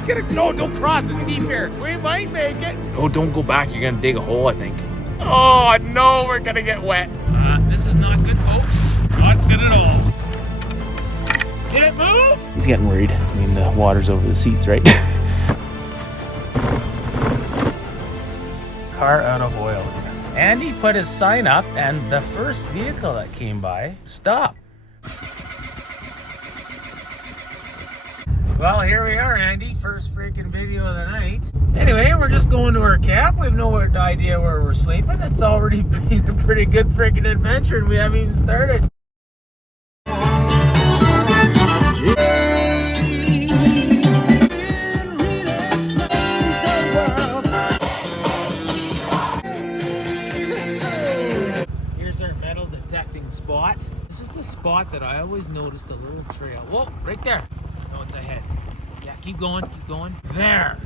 It's gonna, no, don't cross, it's deep here. We might make it. Oh, don't go back, you're gonna dig a hole, I think. Oh no, we're gonna get wet. This is not good, folks. Not good at all. Did it move? He's getting worried. I mean, the water's over the seats, right? Car out of oil. Andy put his sign up, and the first vehicle that came by stopped. Well, here we are, Andy. First freaking video of the night. Anyway, we're just going to our camp. We have no idea where we're sleeping. It's already been a pretty good freaking adventure, and we haven't even started. Here's our metal detecting spot. This is the spot that I always noticed a little trail. Whoa, right there. No, it's ahead. Yeah, keep going, keep going. There.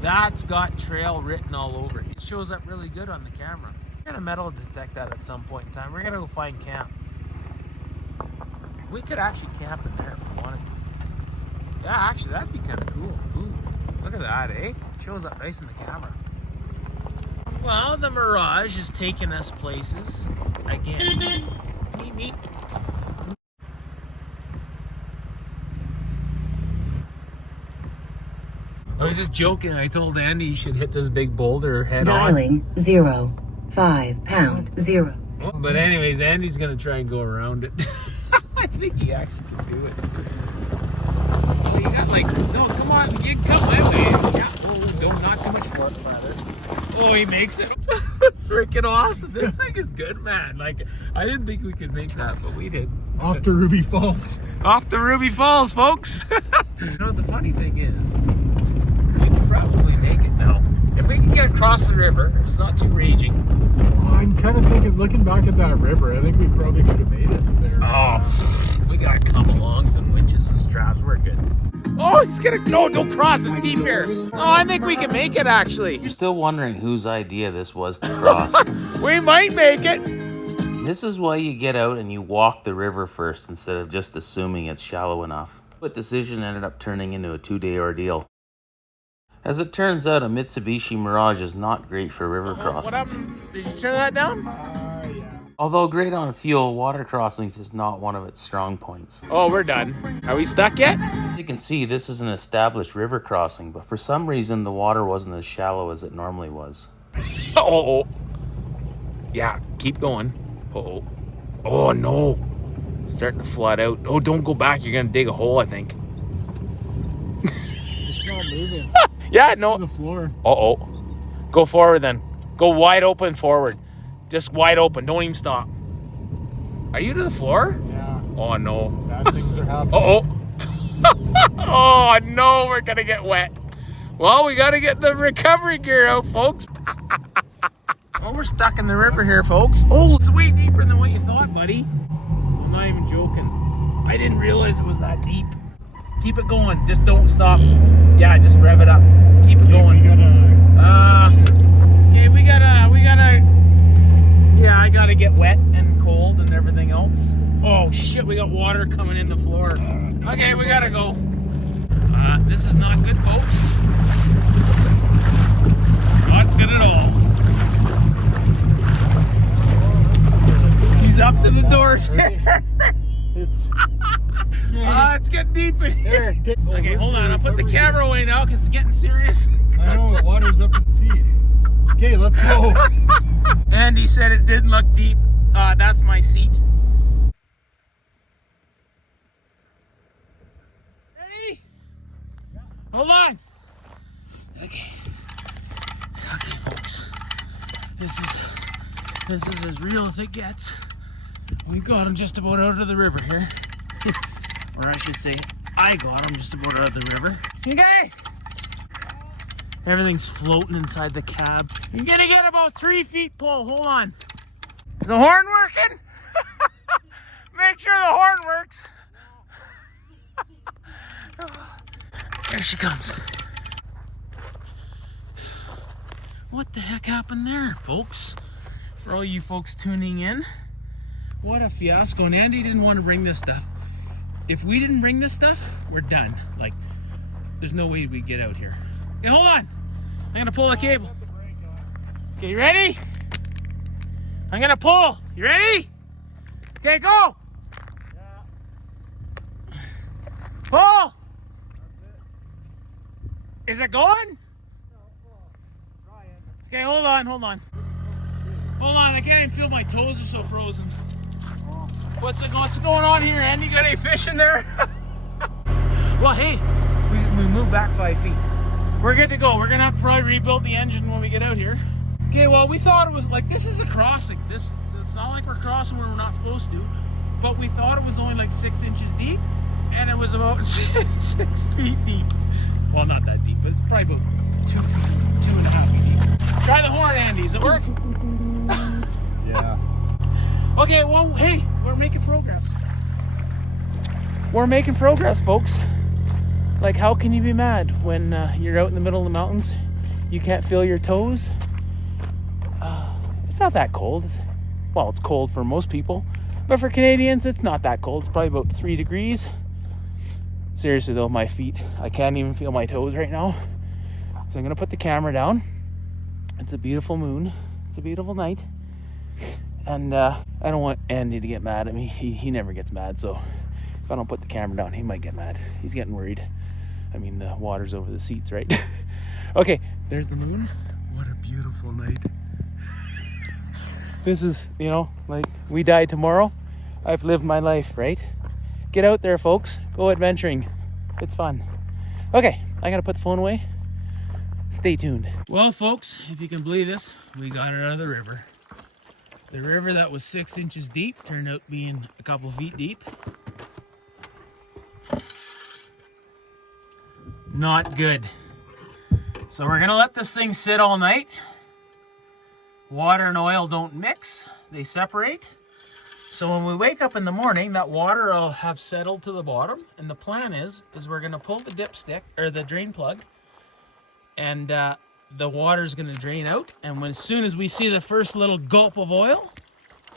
That's got trail written all over it. It shows up really good on the camera. We're gonna metal detect that at some point in time. We're gonna go find camp. We could actually camp in there if we wanted to. Yeah, actually, that'd be kind of cool. Ooh, look at that, eh? Shows up nice in the camera. Well, the Mirage is taking us places again. Meet. I was just joking. I told Andy he should hit this big boulder head Dialing on. 0, 5 pound 0. But anyways, Andy's gonna try and go around it. I think he actually can do it. Oh, you got like, no, come on, you come that way. Yeah, oh, no, not too much for it, brother. Oh, he makes it. Freaking awesome. This thing is good, man. Like, I didn't think we could make that, but we did. Off to Ruby Falls. Off to Ruby Falls, folks. You know, the funny thing is, we could probably make it now. If we can get across the river, if it's not too raging. Well, I'm kind of thinking, looking back at that river, I think we probably could have made it there. Oh, we got come-alongs and winches and straps. We're good. Oh, he's gonna, no, don't cross, it's deep here. Oh, I think we can make it, actually. You're still wondering whose idea this was to cross. We might make it. This is why you get out and you walk the river first instead of just assuming it's shallow enough. But decision ended up turning into a 2-day ordeal. As it turns out, a Mitsubishi Mirage is not great for river crossings. What happened? Did you turn that down? Yeah. Although great on fuel, water crossings is not one of its strong points. Oh, we're done. Are we stuck yet? As you can see, this is an established river crossing, but for some reason the water wasn't as shallow as it normally was. Oh. Yeah, keep going. Uh-oh. Oh, no. It's starting to flood out. Oh, don't go back. You're going to dig a hole, I think. It's not moving. Yeah, no. To the floor. Uh-oh. Go forward then. Go wide open forward. Just wide open. Don't even stop. Are you to the floor? Yeah. Oh, no. Bad things are happening. Uh-oh. Oh, no. We're going to get wet. Well, we got to get the recovery gear out, folks. Oh, we're stuck in the river here, folks. Oh, it's way deeper than what you thought, buddy. I'm not even joking. I didn't realize it was that deep. Keep it going. Just don't stop. Yeah, just rev it up. Keep it going. We gotta... Okay, we gotta... Yeah, I gotta get wet and cold and everything else. Oh, shit, we got water coming in the floor. Okay, we gotta go. This is not good, folks. Not good at all. He's up to the doors. It's... It's getting deep in here. Okay, hold on. I'll put the camera away now because it's getting serious. I know, the water's up at the seat. Okay, let's go. Andy said it didn't look deep. That's my seat. Ready? Hold on. Okay. Okay, folks. This is as real as it gets. We got him just about out of the river here. Or I should say, I got him just about out of the river. Okay. Everything's floating inside the cab. You're gonna get about 3 feet pull. Hold on. Is the horn working? Make sure the horn works. There she comes. What the heck happened there, folks? For all you folks tuning in, what a fiasco. And Andy didn't want to bring this stuff. If we didn't bring this stuff, we're done. Like, there's no way we get out here. Okay, hold on. I'm gonna pull the cable. Okay, you ready? I'm gonna pull. You ready? Okay, go. Pull. Is it going? Okay, hold on. Hold on, I can't even feel my toes are so frozen. What's going on here, Andy? Got any fish in there? Well, hey, we moved back 5 feet. We're good to go. We're gonna have to probably rebuild the engine when we get out here. Okay, well, we thought it was like, this is a crossing. It's not like we're crossing where we're not supposed to, but we thought it was only like 6 inches deep, and it was about 6 feet deep. Well, not that deep, but it's probably about 2 feet, 2.5 feet deep. Try the horn, Andy. Does it work? Yeah. Okay, well, hey, we're making progress. We're making progress, folks. Like, how can you be mad when you're out in the middle of the mountains? You can't feel your toes. It's not that cold. Well, it's cold for most people, but for Canadians, it's not that cold. It's probably about 3 degrees. Seriously though, my feet, I can't even feel my toes right now. So I'm gonna put the camera down. It's a beautiful moon. It's a beautiful night. And I don't want Andy to get mad at me. He never gets mad, so if I don't put the camera down, he might get mad. He's getting worried. I mean, the water's over the seats, right? Okay, there's the moon. What a beautiful night. This is, you know, like, we die tomorrow. I've lived my life, right? Get out there, folks. Go adventuring. It's fun. Okay, I gotta put the phone away. Stay tuned. Well, folks, if you can believe this, we got it out of the river. The river that was 6 inches deep turned out being a couple feet deep. Not good. So we're gonna let this thing sit all night. Water and oil don't mix, they separate. So when we wake up in the morning, that water will have settled to the bottom, and the plan is we're gonna pull the dipstick, or the drain plug, and the water's gonna drain out, and as soon as we see the first little gulp of oil,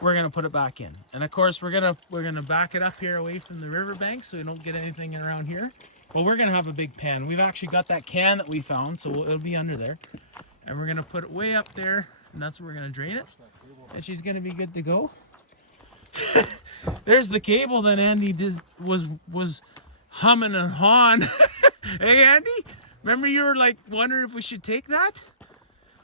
we're gonna put it back in. And of course, we're gonna back it up here away from the riverbank so we don't get anything around here. But we're gonna have a big pan. We've actually got that can that we found, so it'll be under there. And we're gonna put it way up there, and that's where we're gonna drain it. And she's gonna be good to go. There's the cable that Andy was humming and hawing. Hey, Andy, remember you were like wondering if we should take that?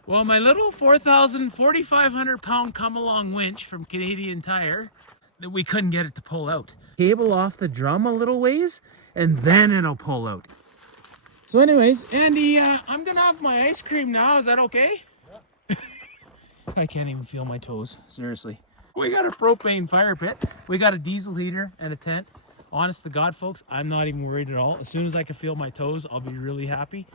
Well, my little 4,500 pound come-along winch from Canadian Tire, that we couldn't get it to pull out. Cable off the drum a little ways, and then it'll pull out. So anyways, Andy, I'm gonna have my ice cream now. Is that okay? Yeah. I can't even feel my toes, seriously. We got a propane fire pit. We got a diesel heater and a tent. Honest to God, folks, I'm not even worried at all. As soon as I can feel my toes, I'll be really happy.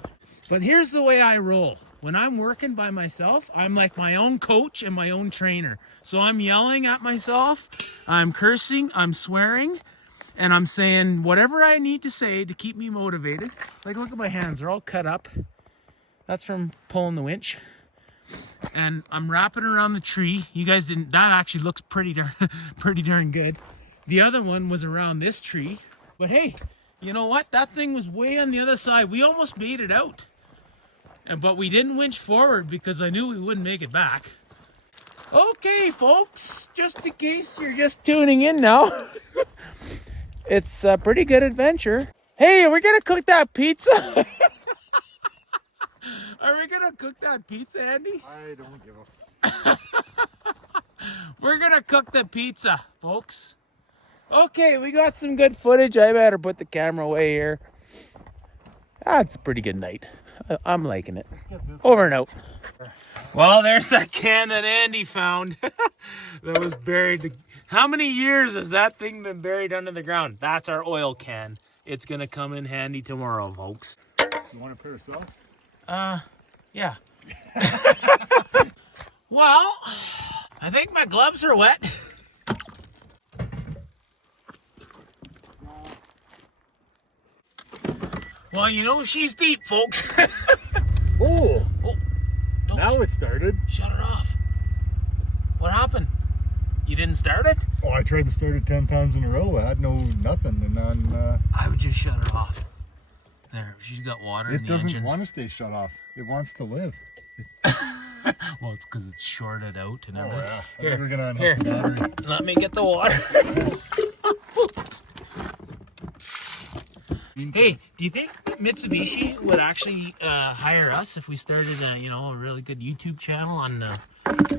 But here's the way I roll. When I'm working by myself, I'm like my own coach and my own trainer. So I'm yelling at myself, I'm cursing, I'm swearing, and I'm saying whatever I need to say to keep me motivated. Like, look at my hands, they're all cut up. That's from pulling the winch. And I'm wrapping around the tree. You guys didn't, that actually looks pretty darn good. The other one was around this tree. But hey, you know what? That thing was way on the other side. We almost made it out. But we didn't winch forward because I knew we wouldn't make it back. Okay, folks, just in case you're just tuning in now. It's a pretty good adventure. Hey, are we gonna cook that pizza? Are we gonna cook that pizza, Andy? I don't give a We're gonna cook the pizza, folks. Okay, we got some good footage. I better put the camera away here. That's a pretty good night. I'm liking it. Over and out. Well, there's that can that Andy found that was buried. How many years has that thing been buried under the ground? That's our oil can. It's gonna come in handy tomorrow, folks. You want a pair of socks? Yeah. Well, I think my gloves are wet. Well, you know she's deep, folks. Oh! Oh, no, Now it started. shut her off. What happened? You didn't start it? Oh, I tried to start it 10 times in a row. I had nothing, and then I would just shut her off. There, she's got water in It the doesn't engine. want to stay shut off. It wants to live. Well, it's because it's shorted out and everything. I Here, think we're gonna here. unhook the battery. Let me get the water. Hey, do you think Mitsubishi would actually hire us if we started a, you know, a really good YouTube channel on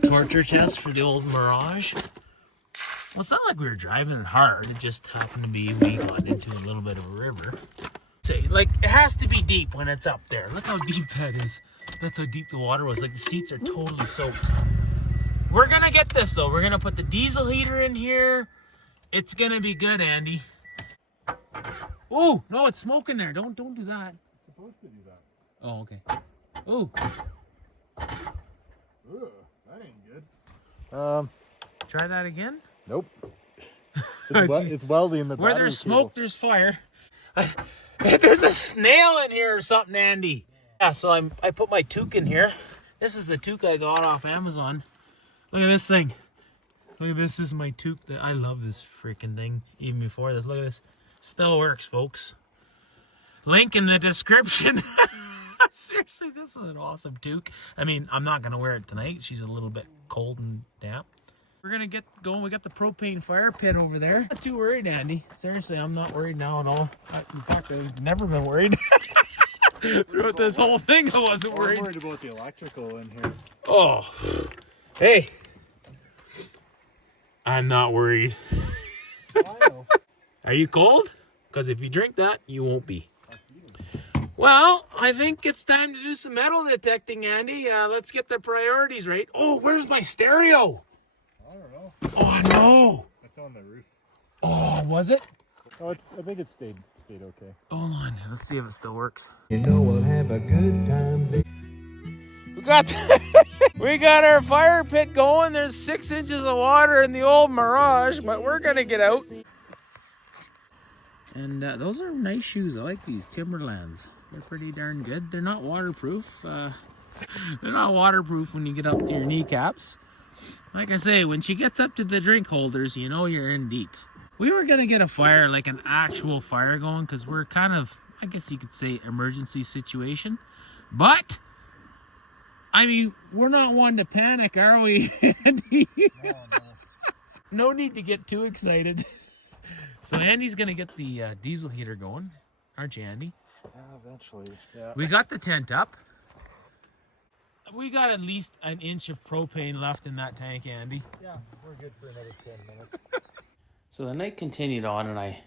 torture tests for the old Mirage? Well, it's not like we were driving it hard. It just happened to be we got into a little bit of a river. Say, like, it has to be deep when it's up there. Look how deep that is. That's how deep the water was. Like, the seats are totally soaked. We're gonna get this though. We're gonna put the diesel heater in here. It's gonna be good, Andy. Oh no, it's smoking there. Don't do that. It's supposed to do that. Oh, okay. Oh, Ugh, that ain't good. try that again. Nope. It's welding the Where battery there's smoke, cable. there's fire. There's a snail in here or something, Andy. Yeah, so I put my toque in here. This is the toque I got off Amazon. Look at this thing. Look at this. This is my toque. I love this freaking thing. Even before this, look at this. Still works, folks. Link in the description. Seriously, this is an awesome toque. I mean, I'm not gonna wear it tonight. She's a little bit cold and damp. We're gonna get going. We got the propane fire pit over there. Not too worried, Andy. Seriously, I'm not worried now at all. In fact, I've never been worried. Throughout this whole thing, I wasn't I'm worried. worried about the electrical in here. Oh, hey. I'm not worried. I know. Are you cold? Because if you drink that, you won't be. Well, I think it's time to do some metal detecting, Andy. Let's get the priorities right. Oh, where's my stereo? I don't know. Oh, no. It's on the roof. Oh, was it? Oh, I think it stayed okay. Hold on. Let's see if it still works. You know we'll have a good time. We got our fire pit going. There's 6 inches of water in the old Mirage, but we're gonna get out. And those are nice shoes. I like these Timberlands. They're pretty darn good. They're not waterproof. They're not waterproof when you get up to your kneecaps. Like I say, when she gets up to the drink holders, you know you're in deep. We were gonna get a fire, like an actual fire going, because we're kind of, I guess you could say, emergency situation. But I mean, we're not one to panic, are we, Andy? No. No need to get too excited. So Andy's gonna get the diesel heater going, aren't you, Andy? Eventually. Yeah. We got the tent up. We got at least an inch of propane left in that tank, Andy. Yeah, we're good for another 10 minutes. So the night continued on, and I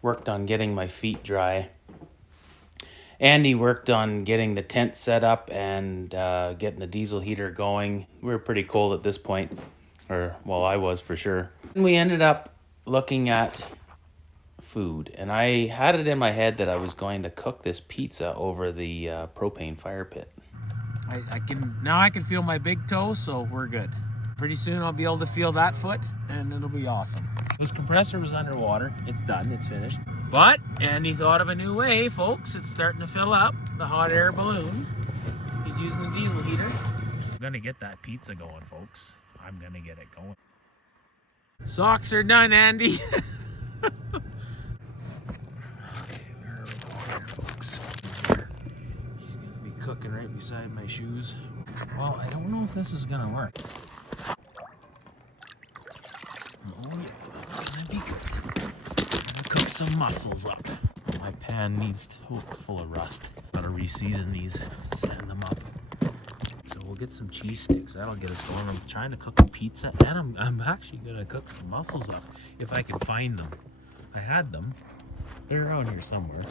worked on getting my feet dry. Andy worked on getting the tent set up and getting the diesel heater going. We were pretty cold at this point, or well, I was for sure. And we ended up looking at food, and I had it in my head that I was going to cook this pizza over the propane fire pit. I can feel my big toe, so we're good. Pretty soon I'll be able to feel that foot, and it'll be awesome. This compressor was underwater. It's done. It's finished. But Andy thought of a new way, folks. It's starting to fill up the hot air balloon. He's using the diesel heater. I'm gonna get that pizza going, folks. I'm gonna get it going. Socks are done, Andy. Okay, where are we going here, folks? She's gonna be cooking right beside my shoes. Well, I don't know if this is gonna work. Oh yeah, it's gonna be good. Cook some mussels up. My pan needs to, oh, it's full of rust. Gotta re-season these, sand them up. So we'll get some cheese sticks. That'll get us going. I'm trying to cook a pizza, and I'm actually gonna cook some mussels up if I can find them. I had them. They're around here somewhere.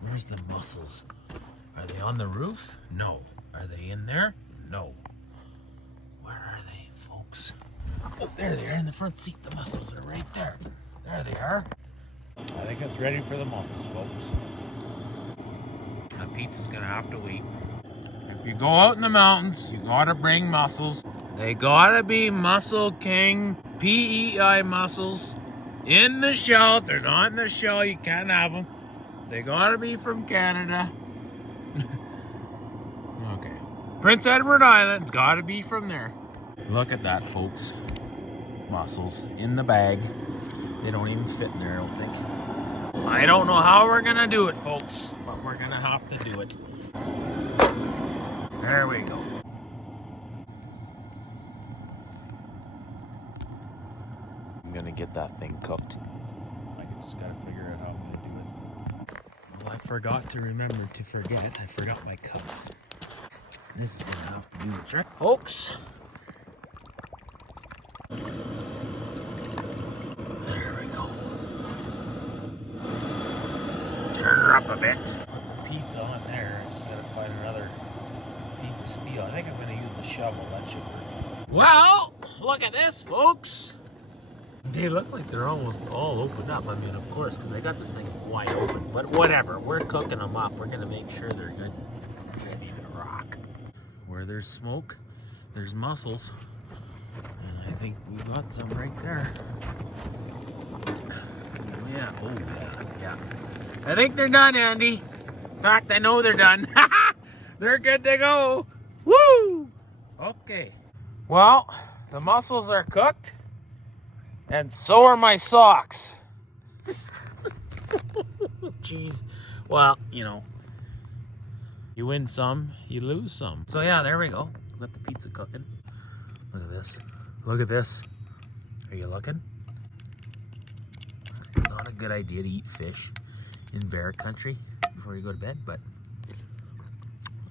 Where's the mussels? Are they on the roof? No. Are they in there? No. Where are they, folks? Oh, there they are in the front seat. The mussels are right there. There they are. I think it's ready for the mussels, folks. That pizza's gonna have to wait. If you go out in the mountains, you gotta bring mussels. They gotta be Mussel King PEI mussels in the shell. If they're not in the shell, you can't have them. They gotta be from Canada. Okay. Prince Edward Island, it's gotta be from there. Look at that, folks. Mussels in the bag. They don't even fit in there, I don't think. I don't know how we're gonna do it, folks, but but we're gonna have to do it. There we go. I'm gonna get that thing cooked. I just gotta figure out how I'm gonna do it. Well, I forgot to remember to forget. I forgot my cup. This is gonna have to do the trick, folks. There we go. Turn her up a bit. Put the pizza on there. I just gotta find another piece of steel. I think I'm gonna use the shovel. That should work. Well, look at this, folks. They look like they're almost all opened up. I mean, of course, because I got this thing wide open. But whatever. We're cooking them up. We're gonna make sure they're good. Ready to rock. Where there's smoke, there's mussels. And I think we got some right there. Yeah. Oh, yeah. I think they're done, Andy. In fact, I know they're done. They're good to go. Woo! Okay. Well, the mussels are cooked, and so are my socks. Jeez. Well, you know, you win some, you lose some. So yeah, there we go. Got the pizza cooking. Look at this. Look at this. Are you looking? Not a good idea to eat fish in bear country before you go to bed, but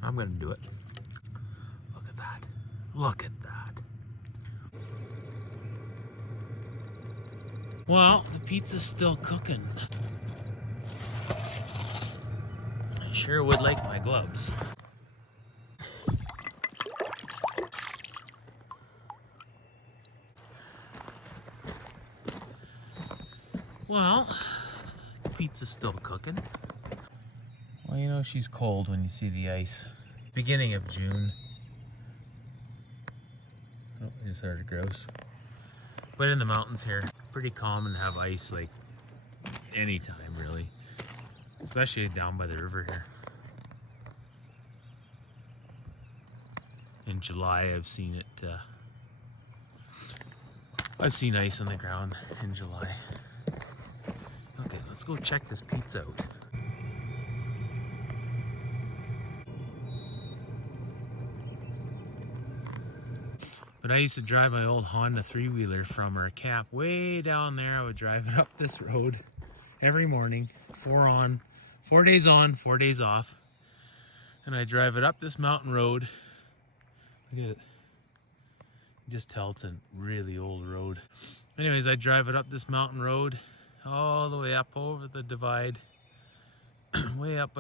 I'm gonna do it. Look at that. Look at that. Well, the pizza's still cooking. I sure would like my gloves. Well, the pizza's still cooking. Well, you know she's cold when you see the ice. Beginning of June. Oh, I just heard it gross. But in the mountains here, pretty common to have ice like anytime really. Especially down by the river here. In July I've seen it, I've seen ice on the ground in July. Okay, let's go check this pizza out. But I used to drive my old Honda 3-wheeler from our camp way down there. I would drive it up this road every morning, 4 days on, 4 days off. And I drive it up this mountain road. Look at it. You just tell it's a really old road. Anyways, I drive it up this mountain road all the way up over the divide, way up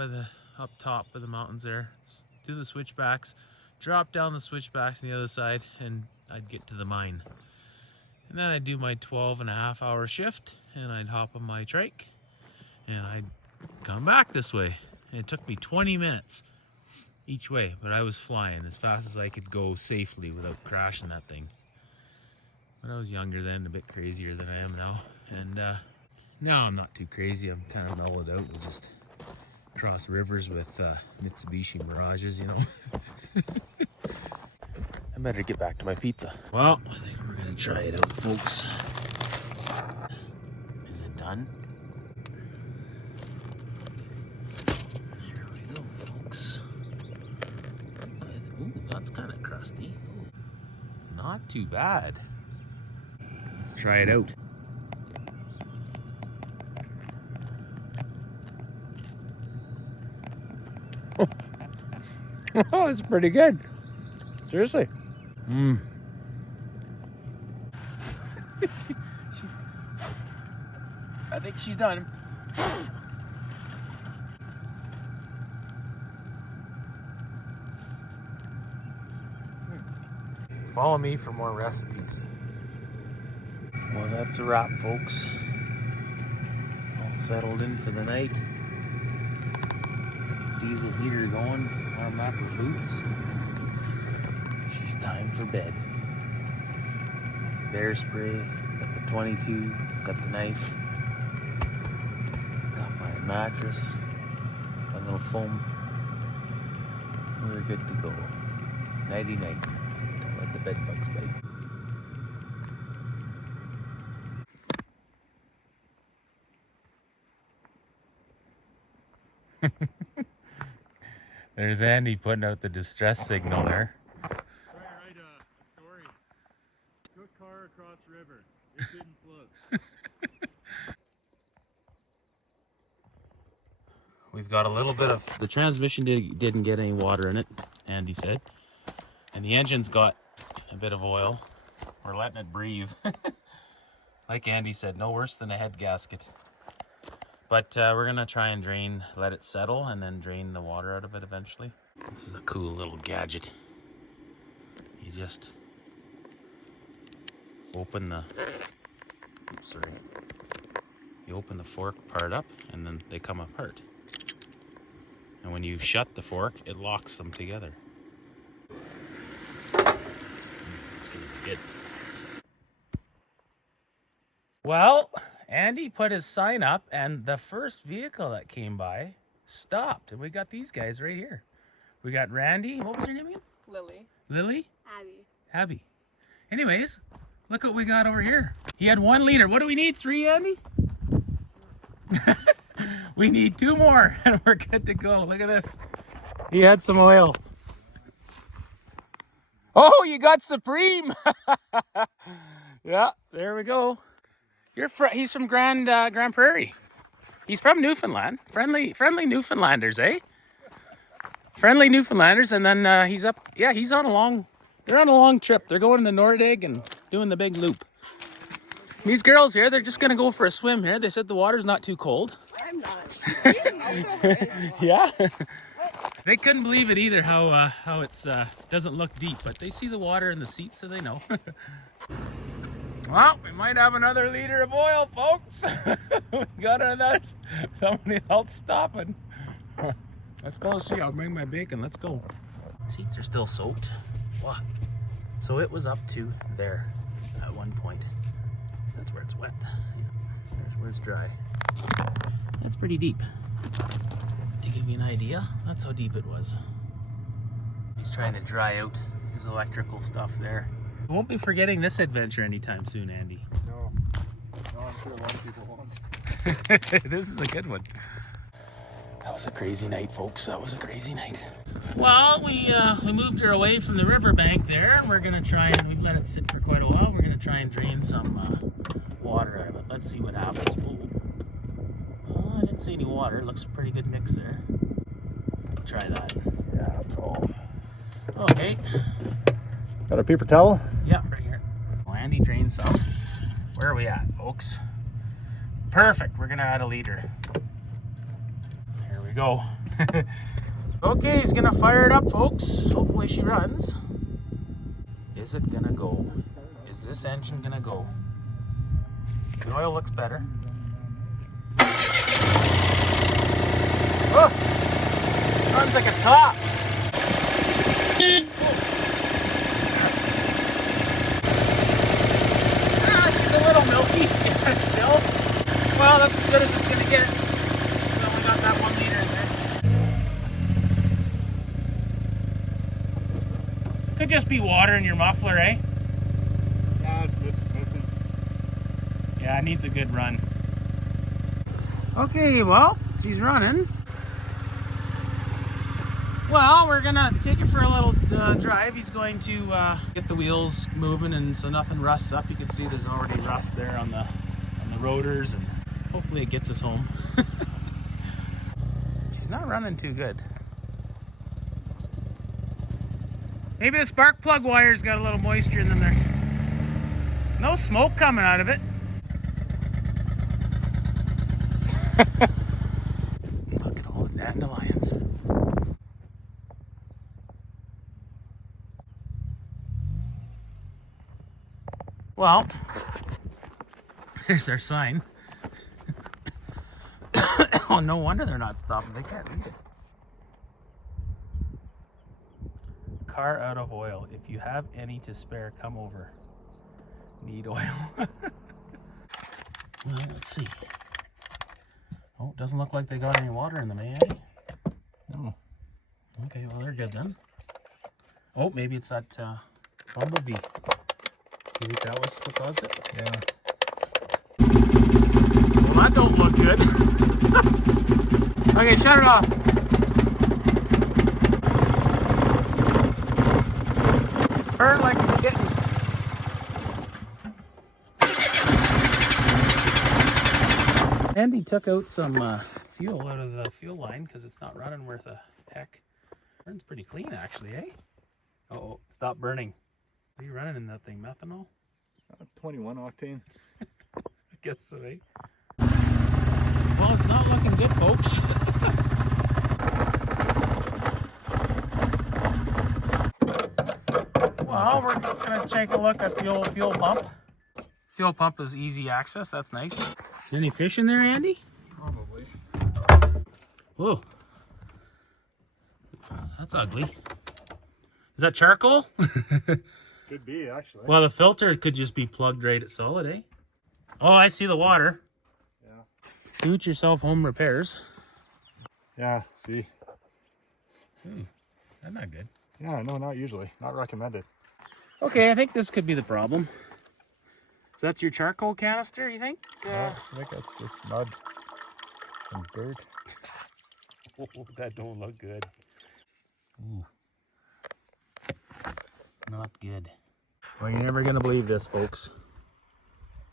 top of the mountains there. Do the switchbacks, drop down the switchbacks on the other side, and I'd get to the mine. And then I'd do my 12.5-hour shift, and I'd hop on my trike, and I'd come back this way. And it took me 20 minutes each way, but I was flying as fast as I could go safely without crashing that thing. But I was younger then, a bit crazier than I am now. And now I'm not too crazy. I'm kind of mellowed out. We just cross rivers with Mitsubishi Mirages, you know. I better get back to my pizza. Well, I think we're gonna try it out, folks. Is it done? There we go, folks. Ooh, that's kind of crusty. Ooh, not too bad. Let's try it out. Oh, it's pretty good. Seriously. I think she's done. Follow me for more recipes. Well, that's a wrap, folks. All settled in for the night. Got the diesel heater going. Warm up her boots. She's time for bed. Bear spray. Got the 22. Got the knife. Got my mattress. My little foam. We're good to go. Nighty night. Don't let the bed bugs bite. There's Andy putting out the distress signal there. Try to write a story. Took car across river. It didn't float. We've got a little bit of... The transmission didn't get any water in it, Andy said. And the engine's got a bit of oil. We're letting it breathe. Like Andy said, no worse than a head gasket. But we're gonna try and drain, let it settle, and then drain the water out of it eventually. This is a cool little gadget. You just open the... Oops, sorry. You open the fork part up, and then they come apart. And when you shut the fork, it locks them together. It's gonna be good. Well, Andy put his sign up, and the first vehicle that came by stopped. And we got these guys right here. We got Randy. What was your name again? Lily. Lily? Abby. Abby. Anyways, look what we got over here. He had 1 liter. What do we need? 3, Andy? We need 2 more, and we're good to go. Look at this. He had some oil. Oh, you got Supreme. Yeah, there we go. He's from Grand Prairie. He's from Newfoundland. Friendly Newfoundlanders, eh? Friendly Newfoundlanders, and then he's up. Yeah, he's on a long. They're on a long trip. They're going to Nordig and doing the big loop. These girls here, they're just gonna go for a swim here. They said the water's not too cold. I'm not. Yeah. They couldn't believe it either how it's doesn't look deep, but they see the water in the seats, so they know. Well, we might have another liter of oil, folks. We got another, somebody else stopping. Let's go see. I'll bring my bacon. Let's go. Seats are still soaked. Wow. So it was up to there at one point. That's where it's wet. Yeah. There's where it's dry. That's pretty deep. To give you an idea, that's how deep it was. He's trying to dry out his electrical stuff there. We won't be forgetting this adventure anytime soon, Andy. No. No, I'm sure a lot of people won't. This is a good one. That was a crazy night, folks. That was a crazy night. Well, we moved her away from the riverbank there, and we're gonna try and we've let it sit for quite a while. We're gonna try and drain some water out of it. Let's see what happens. Oh, I didn't see any water. It looks a pretty good mix there. Try that. Yeah, that's all. Okay. Got a paper towel? Yeah, right here. Well, Andy drained some. Where are we at, folks? Perfect. We're gonna add a liter. Here we go. Okay, he's gonna fire it up, folks. Hopefully she runs. Is it gonna go? Is this engine gonna go? The oil looks better. Oh! Runs like a top. She's a little milky still. Well, that's as good as it's gonna get. We only got that 1 liter in there. Could just be water in your muffler, eh? Yeah, it's missing. Yeah, it needs a good run. Okay, well, she's running. Well, we're gonna take it for a little drive. He's going to get the wheels moving, and so nothing rusts up. You can see there's already rust there on the rotors, and hopefully it gets us home. She's not running too good. Maybe the spark plug wire's got a little moisture in them there. No smoke coming out of it. Look at all the dandelions. Well, there's our sign. Oh, no wonder they're not stopping. They can't read it. Car out of oil. If you have any to spare, come over. Need oil. Well, let's see. Oh, doesn't look like they got any water in them, eh, Andy? No. Okay, well, they're good then. Oh, maybe it's that bumblebee. You think that was what caused it? Yeah. Well, that don't look good. Okay, shut it off. Burn like a kitten. Andy took out some fuel out of the fuel line because it's not running worth a heck. Burns pretty clean actually, eh? Oh, stop burning. What are you running in that thing? Methanol? 21 octane. I guess so, eh? Well, it's not looking good, folks. Well, we're gonna take a look at the old fuel pump. Fuel pump is easy access, that's nice. Any fish in there, Andy? Probably. Whoa. That's ugly. Is that charcoal? Could be, actually. Well, the filter could just be plugged right at solid, eh? Oh, I see the water. Yeah. Do it yourself home repairs. Yeah, see? That's not good. Yeah, no, not usually. Not recommended. Okay, I think this could be the problem. So that's your charcoal canister, you think? Yeah, I think that's just mud and dirt. Oh, that don't look good. Ooh. Not good. Well, you're never gonna believe this, folks.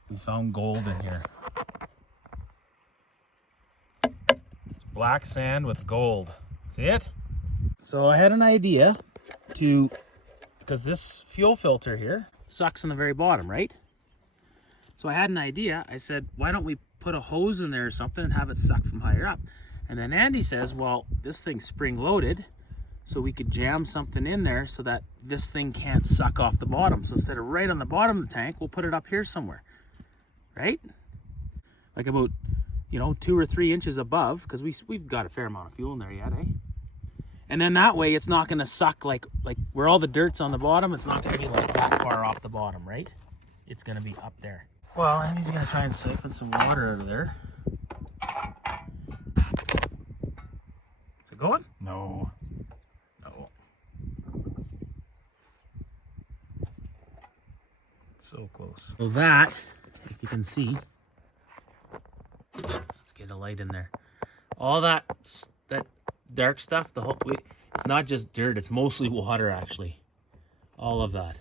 We found gold in here. It's black sand with gold. See it? So I had an idea because this fuel filter here sucks in the very bottom, right? So I had an idea. I said, why don't we put a hose in there or something and have it suck from higher up? And then Andy says, well, this thing's spring loaded, so we could jam something in there so that this thing can't suck off the bottom. So instead of right on the bottom of the tank, we'll put it up here somewhere, right? Like about, 2 or 3 inches above, because we've got a fair amount of fuel in there yet, eh? And then that way it's not gonna suck like where all the dirt's on the bottom, it's not gonna be like that far off the bottom, right? It's gonna be up there. Well, Andy's gonna try and siphon some water out of there. Is it going? No. No. So close. So that, if you can see, let's get a light in there. All that dark stuff, it's not just dirt, it's mostly water actually. All of that.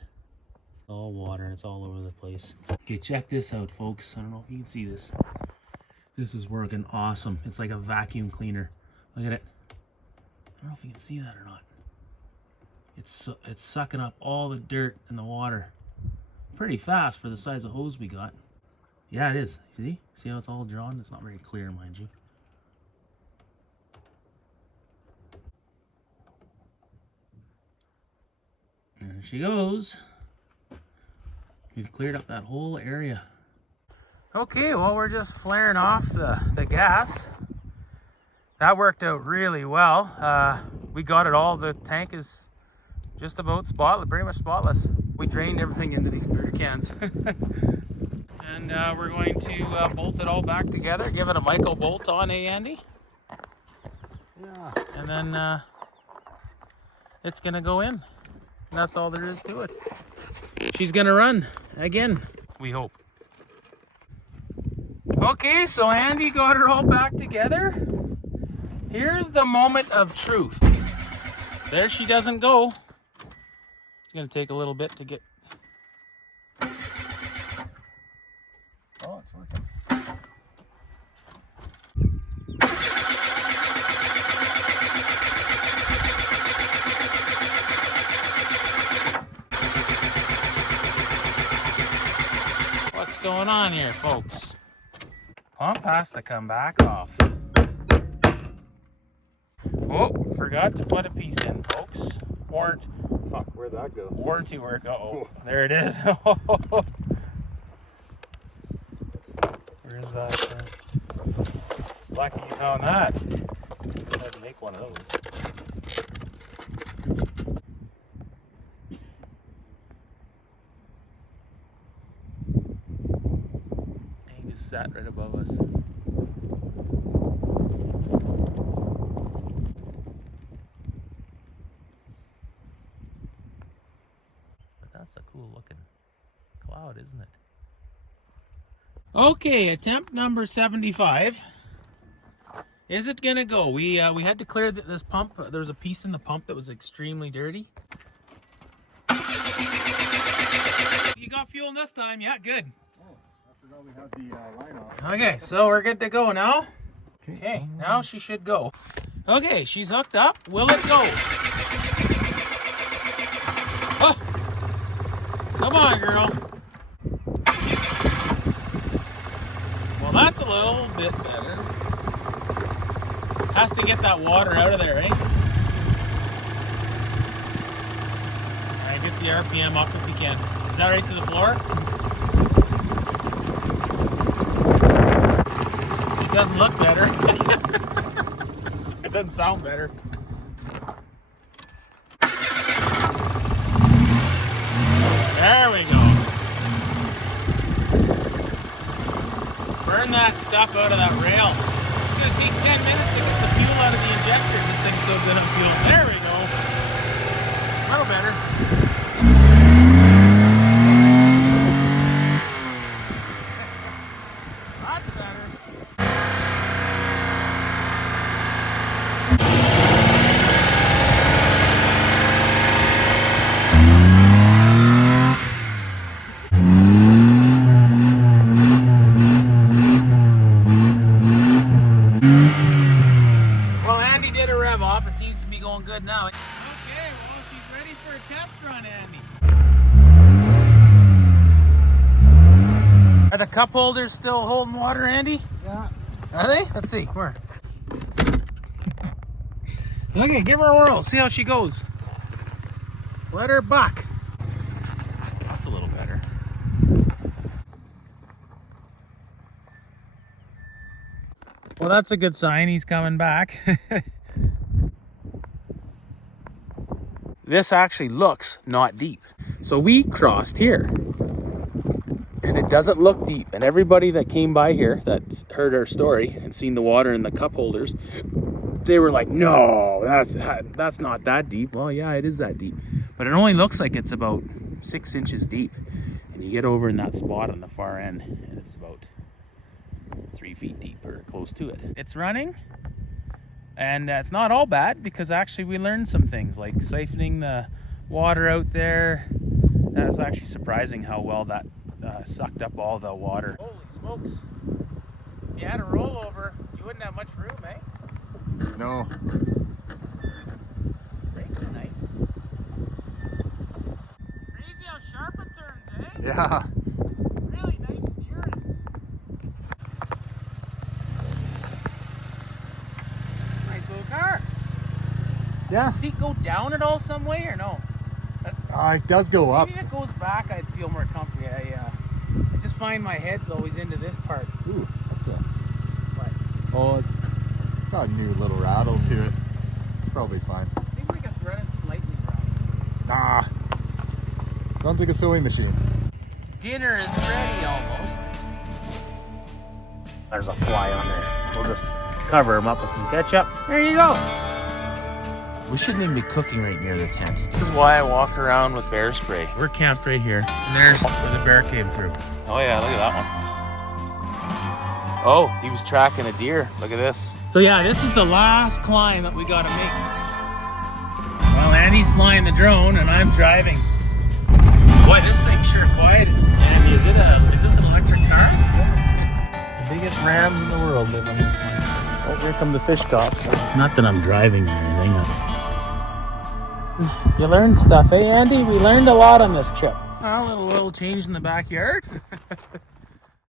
All water, it's all over the place. Okay, check this out, folks. I don't know if you can see this. This is working awesome. It's like a vacuum cleaner. Look at it. I don't know if you can see that or not. It's sucking up all the dirt in the water. Pretty fast for the size of hose we got. Yeah, it is. See how it's all drawn? It's not very clear, mind you. There she goes. We've cleared up that whole area. Okay, well, we're just flaring off the gas. That worked out really well. We got it all. The tank is just about spotless, pretty much spotless. We drained everything into these beer cans. And we're going to bolt it all back together, give it a Michael bolt on, eh, Andy? Yeah. And then it's gonna go in. And that's all there is to it. She's gonna run again, we hope. Okay, so Andy got her all back together. Here's the moment of truth. There she doesn't go. It's gonna take a little bit to get. Oh, it's working. What's going on here, folks? Pump has to come back off. Oh, forgot to put a piece in, folks. Fuck, where'd that go? Warranty work. Uh-oh. There it is. Where's that? Lucky you found that. I had to make one of those. He just sat right above us. But that's a cool looking cloud, isn't it? Okay, attempt number 75. Is it gonna go? We had to clear this pump. There was a piece in the pump that was extremely dirty. you got fuel this time. Yeah, good. Oh, I forgot we had the line off. Okay, so we're good to go now. Okay, now she should go. Okay, she's hooked up. Will it go? Oh. Come on, girl. Well, that's a little bit better. Has to get that water out of there, eh? Alright, get the RPM up if you can. Is that right to the floor? It doesn't look better. It doesn't sound better. There we go. Burn that stuff out of that rail. It's gonna take 10 minutes to get the fuel out of the injectors. This thing's so good on fuel. There we go. A little better. That's better. Well, Andy did a rev off. It seems to be going good now. Okay, well, she's ready for a test run, Andy. Are the cup holders still holding water, Andy? Yeah. Are they? Let's see. Where? Okay, give her a whirl. See how she goes. Let her buck. That's a little better. Well, that's a good sign. He's coming back. This actually looks not deep. So we crossed here. And it doesn't look deep. And everybody that came by here that heard our story and seen the water in the cup holders, they were like, no, that's not that deep. Well, yeah, it is that deep. But it only looks like it's about 6 inches deep. And you get over in that spot on the far end, and it's about 3 feet deep or close to it. It's running, and it's not all bad because actually we learned some things like siphoning the water out there. That was actually surprising how well that sucked up all the water. Holy smokes. If you had a rollover, you wouldn't have much room, eh? No. Brakes are nice. Crazy how sharp it turns, eh? Yeah. Really nice steering. Nice little car. Yeah. Does the seat go down at all some way or no? It does go up. Maybe if it goes back, I'd feel more comfy. I just find my head's always into this part. Ooh, that's a. What? Oh, it's got a new little rattle to it. It's probably fine. Seems like it's running slightly wrong. Ah. Sounds like a sewing machine. Dinner is ready almost. There's a fly on there. We'll just cover him up with some ketchup. There you go. We shouldn't even be cooking right near the tent. This is why I walk around with bear spray. We're camped right here. And there's where the bear came through. Oh yeah, look at that one. Oh, he was tracking a deer. Look at this. So yeah, this is the last climb that we gotta make. Well, Andy's flying the drone and I'm driving. Boy, this thing's sure quiet. Andy, is this an electric car? The biggest rams in the world live on this one. Oh, here come the fish cops. Not that I'm driving or anything. You learned stuff, eh, Andy? We learned a lot on this trip. A little oil change in the backyard.